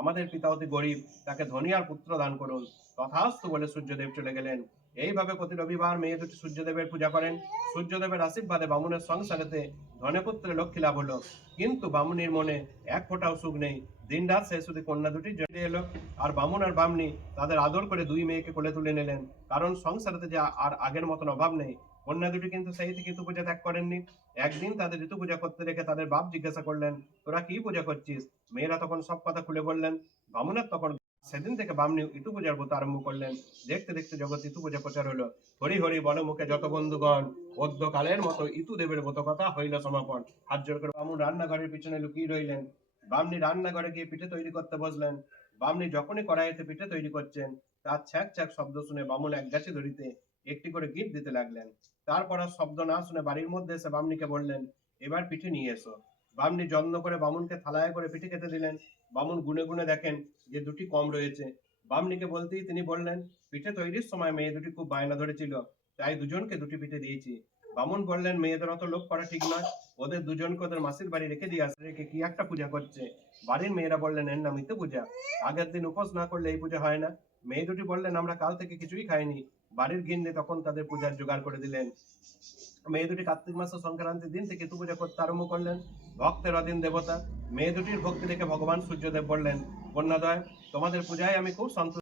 আমাদের পিতা অতি গরিব, তাকে ধনী আর পুত্র দান করুন। তথাস্তু বলে সূর্যদেব চলে গেলেন। এইভাবে প্রতি রবিবার মেয়ে দুটি সূর্যদেবের পূজা করেন। সূর্যদেবের আশীর্বাদে বামুনের সংসারেতে ধনে পুত্রে লক্ষ্মী লাভ হলো। কিন্তু বামুনির মনে এক ফোঁটাও সুখ নেই। দিন রাত সে শুধু কন্যা দুটি জড়িয়ে এলো। আর বামুন আর বামনি তাদের আদর করে দুই মেয়েকে কোলে তুলে নিলেন, কারণ সংসারেতে যে আর আগের মতন অভাব নেই। কন্যা দুটি কিন্তু সেই থেকে ঋতু পূজা ত্যাগ করেননি। একদিন তাদের ঋতু পূজা করতে রেখে তাদের বাপ জিজ্ঞাসা করলেন, তোরা কি পূজা করছিস? মেয়েরা তখন সব কথা খুলে বললেন। বামুনের তখন সেদিন থেকে বামনি ইতু পূজার ব্রত আরম্ভ করলেন। দেখতে দেখতে জগৎ ইতু পূজা প্রচার হলো। হরি হরি বল মুখে যত বন্ধুগণ, কালের মতো ইতু দেবের ব্রত কথা হইল সমাপন। হাত জোর করে বামুন রান্নাঘরের পিছনে লুকিয়ে রইলেন। বামনি রান্নাঘরে গিয়ে পিঠে তৈরি করতে বসলেন। বামনি যখনই কড়াইতে পিঠে তৈরি করছেন, তার ছ্যাঁক ছ্যাঁক শব্দ শুনে বামুন এক গাছে ধরিতে একটি করে গিট দিতে লাগলেন। তারপর আর শব্দ না শুনে বাড়ির মধ্যে এসে বামনিকে বললেন, এবার পিঠে নিয়ে এসো। বামনি যত্ন করে বামুনকে থালায় করে পিঠে খেতে দিলেন। বামুন গুনে গুনে দেখেন যে দুটি কম রয়েছে। বামনিকে বলতেই তিনি বললেন, পিঠে তৈরির সময় মেয়ে দুটি খুব বায়না ধরেছিল, তাই দুজনকে দুটি পিঠে দিয়েছি। বামুন বললেন, মেয়েদের অত লোভ করা ঠিক নয়, ওদের দুজনকে ওদের মাসির বাড়ি রেখে দিয়ে আসে, রেখে কি একটা পূজা করছে। বাড়ির মেয়েরা বললেন, এর নাম ইতু পূজা, আগের দিন উপোস না করলে এই পূজা হয় না। মেয়ে দুটি বললেন, আমরা কাল থেকে কিছুই খাইনি। বাড়ির গিন্নি তখন তাদের পূজার জোগাড় করে দিলেন। মেয়ে দুটি কার্তিক মাসের সংক্রান্তির দিন থেকে ইতু পূজা করতে আরম্ভ করলেন। ভক্তের অধীন দেবতা। মেয়ে দুটির ভক্তি দেখে ভগবান সূর্যদেব বললেন, কন্যাদয়, তোমাদের পূজায় আমি খুব সন্তুষ্ট।